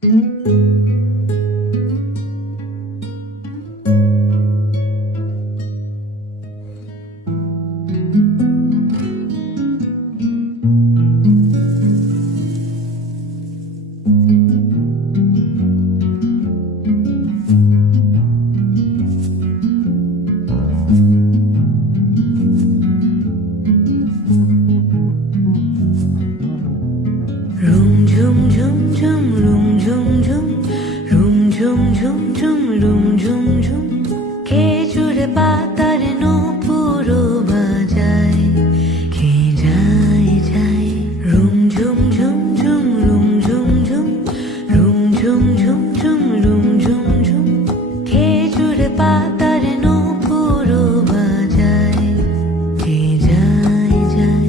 room ঝুম ঝুম ঝুম room ঝুম ঝুম room ঝুম ঝুম ঝুম room ঝুম ঝুম খেজুরে পাতার নূপুরও বাজায় কে যায় যায় রুম ঝুম ঝুম ঝুম রুম ঝুম ঝুম রুম ঝুম ঝুম ঝুম রুম ঝুম ঝুম খেজুরে পাতার নূপুরও বাজায় কে যায় যায়